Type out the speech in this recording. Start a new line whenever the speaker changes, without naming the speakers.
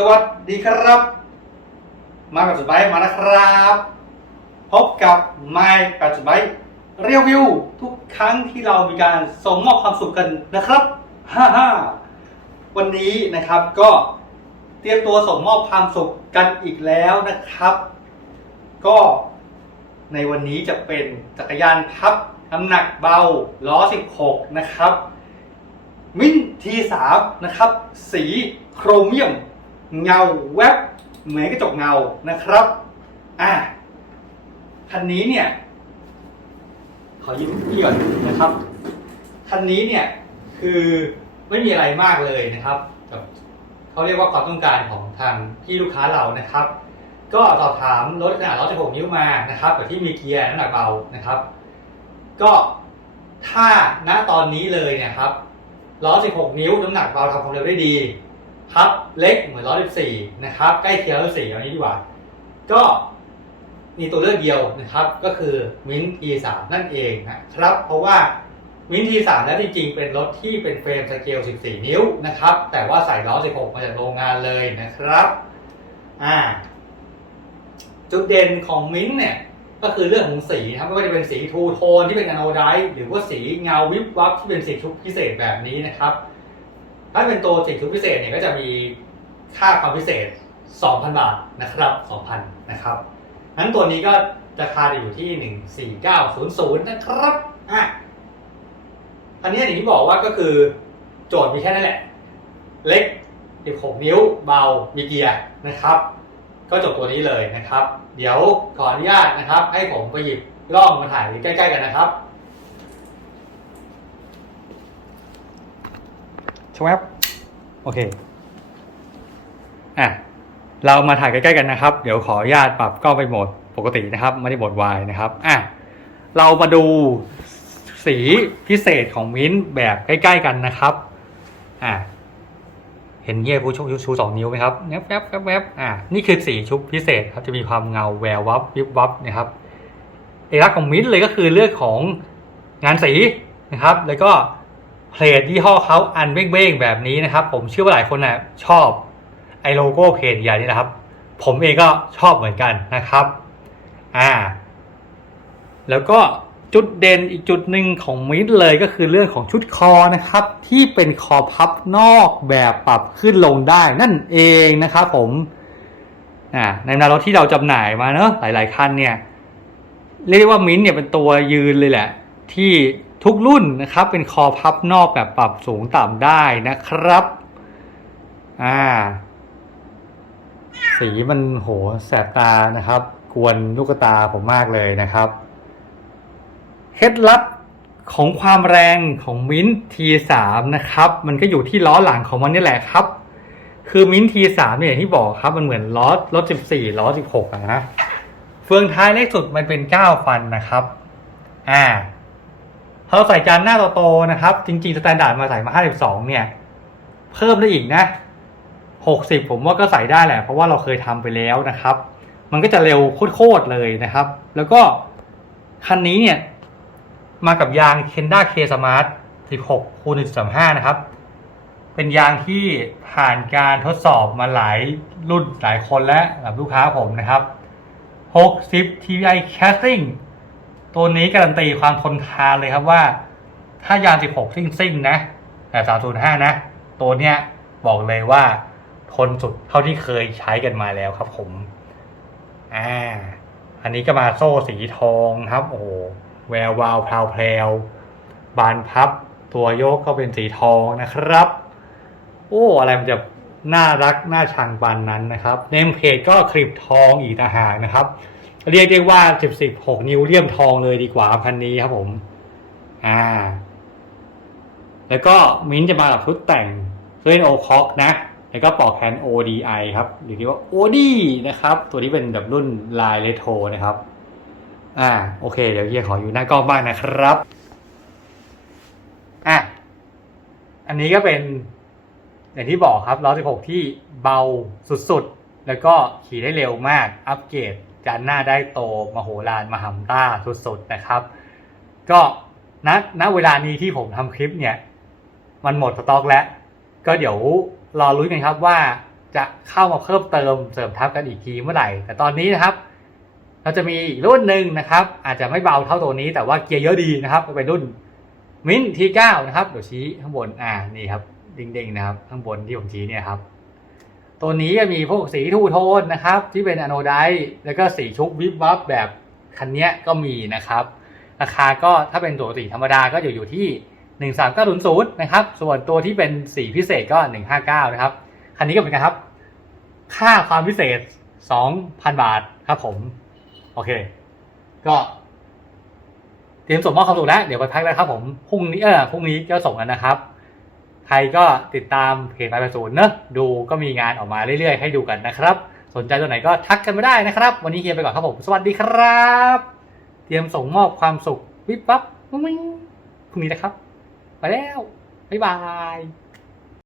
สวัสดีครับ มากับสุดไบมานะครับ พบกับไมค์กับสุดไบรีวิวทุกครั้งที่เรามีการส่งมอบความสุขกันนะครับฮ่าฮ่าวันนี้นะครับก็เตรียมตัวส่งมอบความสุขกันอีกแล้วนะครับ ก็ในวันนี้จะเป็นจักรยานพับน้ำหนักเบาล้อ 16 นะครับ มินทีสามนะครับ สีโครเมียม เงาแวบเหมือนกระจกเงานะครับ อะคันนี้เนี่ย ขอยืมพี่ก่อนนะครับ คันนี้เนี่ยคือไม่มีอะไรมากเลยนะครับกับเขาเรียกว่าความต้องการของทางพี่ลูกค้าเรานะครับ ก็สอบถามรถขนาด116นิ้วมานะครับกับที่มีเกียร์น้ำหนักเบานะครับ ก็ถ้าณตอนนี้เลยเนี่ยครับล้อ16นิ้วน้ำหนักเบาทำความเร็วได้ดี พับเล็กเหมือนล้อ14นะครับใกล้เคียงล้อ14เอานี้ดีกว่า ก็มีตัวเลือกเดียวนะครับ ก็คือมิน E3 นั่นเองนะครับ เพราะว่ามิน T3 แล้วจริงๆ เป็นรถที่เป็นเฟรมสเกล 14 นิ้วนะครับ แต่ว่าใส่ล้อ 16 มาจากโรงงานเลยนะครับอ่าจุดเด่นของมินท์เนี่ยก็คือเรื่องของสีนะครับไม่ว่าจะเป็นสีทูโทนที่เป็นอโนไดหรือว่าสีเงาวิบวับที่เป็นสีชุดพิเศษแบบนี้นะครับ ถ้าเป็นตัวสีชุดพิเศษเนี่ยก็จะมีค่าความพิเศษ 2,000 บาทนะครับ 2,000 นะครับนั้นตัวนี้ก็ราคาจะอยู่ที่ 14900 นะครับอะอันนี้อย่างที่บอกว่าก็คือโจทย์มีแค่นั้นแหละ เล็ก 16 นิ้วเบา มีเกียร์นะครับ ก็จบตัวนี้เลยนะครับ เดี๋ยวขออนุญาตนะครับ ให้ผมไปหยิบกล้องมาถ่ายใกล้ ๆ กันนะครับ ชวบโอเคอะเรามาถ่ายใกล้ๆกันนะครับ เดี๋ยวขออนุญาตปรับกล้องไปโหมดปกตินะครับ ไม่ได้โหมดวายนะครับอะเรามาดูสีพิเศษของมิ้นท์แบบใกล้ๆกันนะครับอะเห็นเงี้ยผู้ชูชูสองนิ้วไหมครับแวบแวบแวบแวบอ่านี่คือสีชุบพิเศษครับจะมีความเงาแวววับวิบวับนะครับเอกลักษณ์ของมิ้นท์เลยก็คือเรื่องของงานสีนะครับ แล้วก็ เพลทยี่ห้อเขาอันเบ้งๆแบบนี้นะครับ ผมเชื่อว่าหลายคนนะชอบไอโลโก้เพจใหญ่นี่นะครับ ผมเองก็ชอบเหมือนกันนะครับอ่าแล้วก็จุดเด่นอีกจุดหนึ่งของมิดเลยก็คือเรื่องของชุดคอนะครับ ที่เป็นคอพับนอกแบบปรับขึ้นลงได้นั่นเองนะครับผมอ่าในบรรดารถที่เราจำหน่ายมาเนอะหลาย ๆ คันเนี่ย เรียกว่ามิ้นเนี่ยเป็นตัวยืนเลยแหละ ที่ ทุกรุ่นนะครับเป็นคอพับนอกแบบปรับสูงต่ำได้นะครับ อ่า สีมันโหแสบตานะครับ กวนลูกตาผมมากเลยนะครับเคล็ดลับของความแรงของมิ้นท์ T3 นะครับ มันก็อยู่ที่ล้อหลังของมันนี่แหละครับ คือมิ้นท์ T3 เนี่ยที่บอกครับ มันเหมือนล้อรถ14ล้อ16อะนะเฟืองท้ายเล็กสุดมันเป็น9ฟันนะครับ อ่า เราใส่จานหน้าโตๆนะครับ จริงๆสแตนดาร์ดมาใส่มา 52 เนี่ย เพิ่มได้อีกนะ 60 ผมว่าก็ใส่ได้แหละ เพราะว่าเราเคยทำไปแล้วนะครับ มันก็จะเร็วโคตรๆเลยนะครับ แล้วก็คันนี้เนี่ย มากับยาง Kenda K Smart 16คูณ1.35 นะครับ เป็นยางที่ผ่านการทดสอบมาหลายรุ่นหลายคนแล้วสำหรับลูกค้าผมนะครับ 60 TI Casting ตัวนี้การันตีความทนทานเลยครับว่า ถ้ายาง 16 ซิ่งซิ่งนะแต่305 นะ ตัวเนี้ยบอกเลยว่า ทนสุดเท่าที่เคยใช้กันมาแล้วครับผม อ่า อันนี้ก็มาโซ่สีทองครับ โอ้โหแวววาวพราวแพรวบานพับ ตัวโยกก็เป็นสีทองนะครับ โอ้ อะไรมันจะน่ารัก น่าชังปานนั้นนะครับ เนมเพจก็คลิปทองอีกต่างหากนะครับ เรียกได้ว่า16นิ้วเลี่ยมทองเลยดีกว่าคันนี้ครับผม อ่า แล้วก็มิ้นจะมากับชุดแต่งเล่นโอคอกนะ แล้วก็ปอกแขน ODI ครับหรือเรียกว่า OD นะครับ ตัวนี้เป็นแบบรุ่นลายเรโทนะครับ อ่า โอเค เดี๋ยวเฮียขออยู่หน้ากล้องบ้างนะครับ อะ อันนี้ก็เป็นอย่างที่บอกครับล้อ16 ที่เบาสุดๆ แล้วก็ขี่ได้เร็วมาก อัปเกรด จานหน้าได้โตมโหฬารมหัมต้าสุดๆนะครับ ก็ณณเวลานี้ที่ผมทำคลิปเนี่ย มันหมดสต็อกแล้ว ก็เดี๋ยวรอรุ้นกันครับว่า
จะเข้ามาเพิ่มเติมเสริมทัพกันอีกทีเมื่อไหร่ แต่ตอนนี้นะครับ เราจะมีรุ่นหนึ่งนะครับ อาจจะไม่เบาเท่าตัวนี้ แต่ว่าเกียร์เยอะดีนะครับเป็นรุ่นมินทีเก้านะครับเดี๋ยวชี้ข้างบนอ่านี่ครับเดิ่งๆนะครับ ข้างบนที่ผมชี้เนี่ยครับ ตัวนี้จะมีพวกสีทูโทนนะครับ ที่เป็นอโนไดแล้วก็สีชุบวิบวับแบบคันนี้ก็มีนะครับ ราคาก็ถ้าเป็นตัวสีธรรมดาก็อยู่อยู่ที่ 13900นะครับ ส่วนตัวที่เป็นสีพิเศษก็ 159 นะครับ คันนี้ก็เหมือนกันครับ ค่าความพิเศษ 2,000 บาทครับผม โอเค ก็เตรียมส่งมอบความสุขแล้ว เดี๋ยวไปพักแล้วครับผม พรุ่งนี้เออพรุ่งนี้ก็ส่งกันนะครับ ใครก็ติดตามเพจไปประสูนเนอะดูก็มีงานออกมาเรื่อยๆ ให้ดูกันนะครับ สนใจตัวไหนก็ทักกันมาได้นะครับ วันนี้เฮียไปก่อนครับผม สวัสดีครับ เตรียมส่งมอบความสุขวิบวับมุ้งมิ้งพรุ่งนี้นะครับ ไปแล้ว บ๊ายบาย